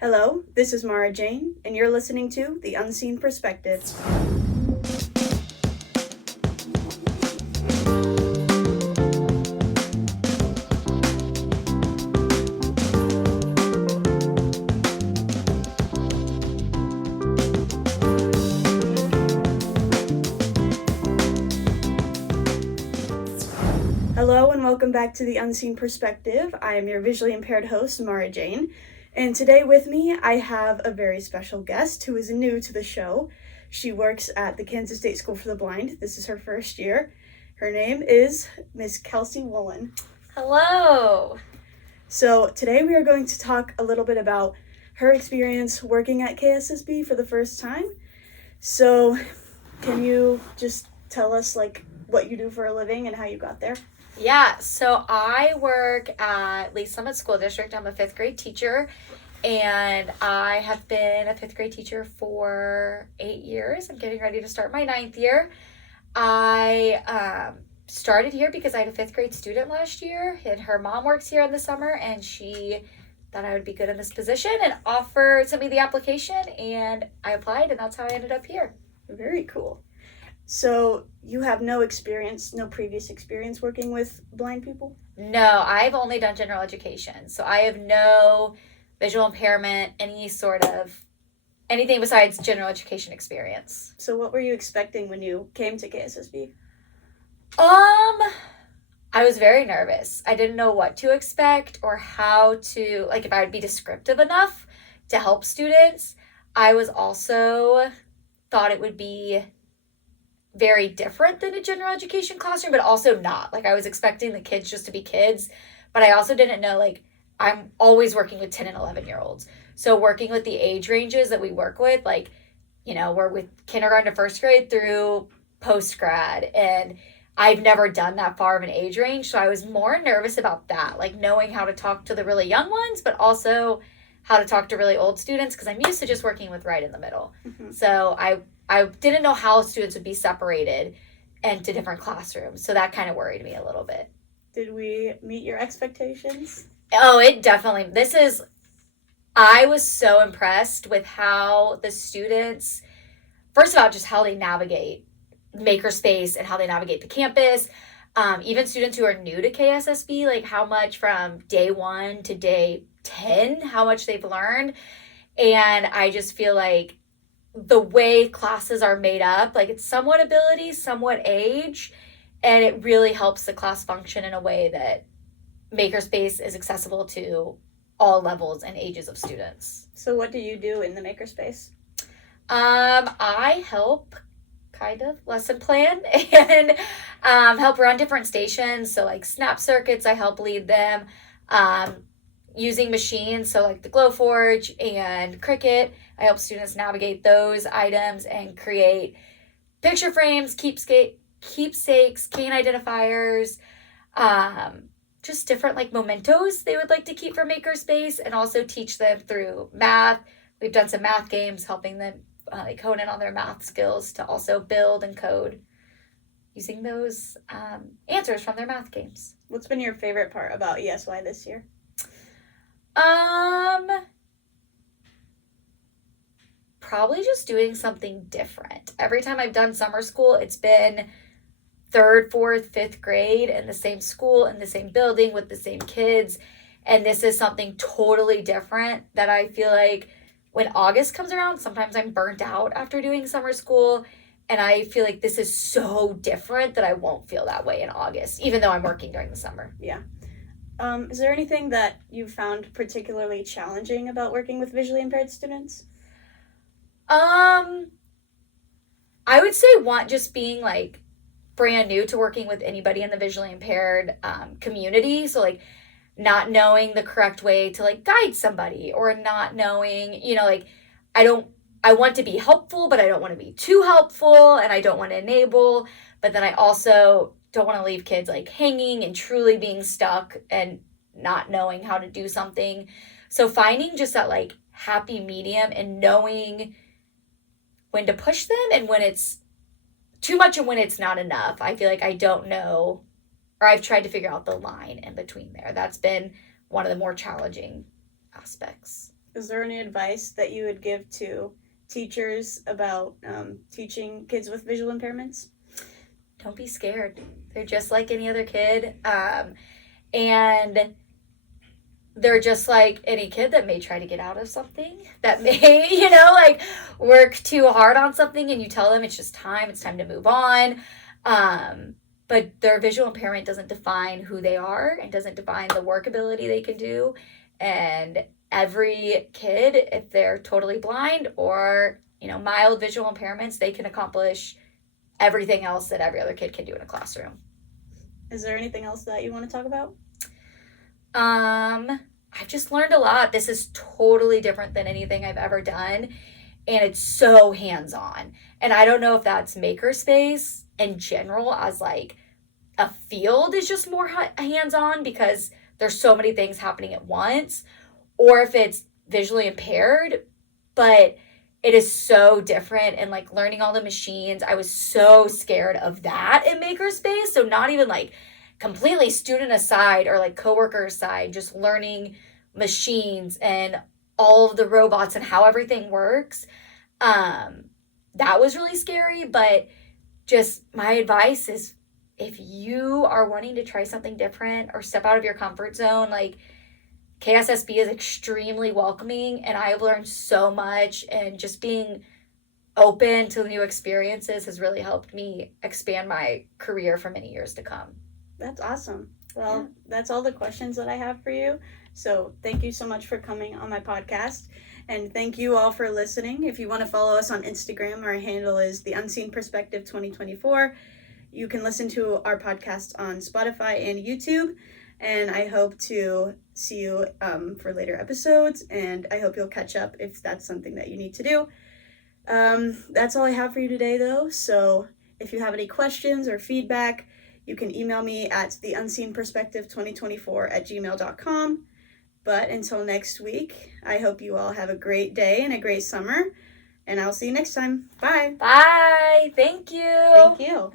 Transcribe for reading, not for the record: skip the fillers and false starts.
Hello, this is Mara Jane, and you're listening to The Unseen Perspective. Hello, and welcome back to The Unseen Perspective. I am your visually impaired host, Mara Jane. And today with me, I have a very special guest who is new to the show. She works at the Kansas State School for the Blind. This is her first year. Her name is Miss Kelsey Woolen. Hello! So today we are going to talk a little bit about her experience working at KSSB for the first time. So can you just tell us what you do for a living and how you got there? Yeah, so I work at Lee Summit School District. I'm a 5th grade teacher, and I have been a 5th grade teacher for 8 years. I'm getting ready to start my 9th year. I started here because I had a 5th grade student last year, and her mom works here in the summer, and she thought I would be good in this position and sent me the application, and I applied, and that's how I ended up here. Very cool. So you have no previous experience working with blind people? No, I've only done general education. So I have no visual impairment, anything besides general education experience. So what were you expecting when you came to KSSB? I was very nervous. I didn't know what to expect or how to, if I would be descriptive enough to help students. I was also thought it would be very different than a general education classroom, but also not. I was expecting the kids just to be kids, but I also didn't know, I'm always working with 10 and 11-year-olds. So working with the age ranges that we work with, we're with kindergarten to first grade through post-grad, and I've never done that far of an age range, so I was more nervous about that, knowing how to talk to the really young ones, but also how to talk to really old students, because I'm used to just working with right in the middle. Mm-hmm. So I didn't know how students would be separated into different classrooms. So that kind of worried me a little bit. Did we meet your expectations? Oh, it definitely. I was so impressed with how the students, first of all, just how they navigate MakerSpace and how they navigate the campus. Even students who are new to KSSB, how much from day 1 to day 10, how much they've learned. And I just feel the way classes are made up, it's somewhat ability, somewhat age, and it really helps the class function in a way that MakerSpace is accessible to all levels and ages of students. So what do you do in the MakerSpace? I help lesson plan and help run different stations. So snap circuits, I help lead them. Using machines, so the Glowforge and Cricut, I help students navigate those items and create picture frames, keepsakes, cane identifiers, just different mementos they would like to keep for MakerSpace, and also teach them through math. We've done some math games, helping them hone in on their math skills to also build and code using those answers from their math games. What's been your favorite part about ESY this year? Probably just doing something different. Every time I've done summer school, it's been 3rd, 4th, 5th grade in the same school, in the same building with the same kids. And this is something totally different that I feel when August comes around, sometimes I'm burnt out after doing summer school. And I feel this is so different that I won't feel that way in August, even though I'm working during the summer. Yeah. Is there anything that you found particularly challenging about working with visually impaired students? I would say just being brand new to working with anybody in the visually impaired community. So not knowing the correct way to guide somebody, or not knowing, I want to be helpful, but I don't want to be too helpful, and I don't want to enable, but then I also don't want to leave kids hanging and truly being stuck and not knowing how to do something. So finding just that happy medium and knowing when to push them and when it's too much and when it's not enough. I feel I don't know, or I've tried to figure out the line in between there. That's been one of the more challenging aspects. Is there any advice that you would give to teachers about teaching kids with visual impairments? Don't be scared. They're just like any other kid. And they're just like any kid that may try to get out of something, that may, like work too hard on something, and you tell them it's just time, it's time to move on. But their visual impairment doesn't define who they are and doesn't define the work ability they can do. And every kid, if they're totally blind or, mild visual impairments, they can accomplish everything else that every other kid can do in a classroom. Is there anything else that you want to talk about? I've just learned a lot. This is totally different than anything I've ever done, and it's so hands-on. And I don't know if that's MakerSpace in general as like a field is just more hands-on because there's so many things happening at once, or if it's visually impaired, but it is so different. And like learning all the machines, I was so scared of that in MakerSpace. So not even like completely student aside or like coworker aside, just learning machines and all of the robots and how everything works. That was really scary, but just my advice is if you are wanting to try something different or step out of your comfort zone, like KSSB is extremely welcoming, and I have learned so much, and just being open to new experiences has really helped me expand my career for many years to come. That's awesome. Well, That's all the questions that I have for you. So thank you so much for coming on my podcast. And thank you all for listening. If you want to follow us on Instagram, our handle is The Unseen Perspective 2024. You can listen to our podcast on Spotify and YouTube. And I hope to see you for later episodes. And I hope you'll catch up if that's something that you need to do. That's all I have for you today, though. So if you have any questions or feedback, you can email me at theunseenperspective2024@gmail.com. But until next week, I hope you all have a great day and a great summer. And I'll see you next time. Bye. Bye. Thank you. Thank you.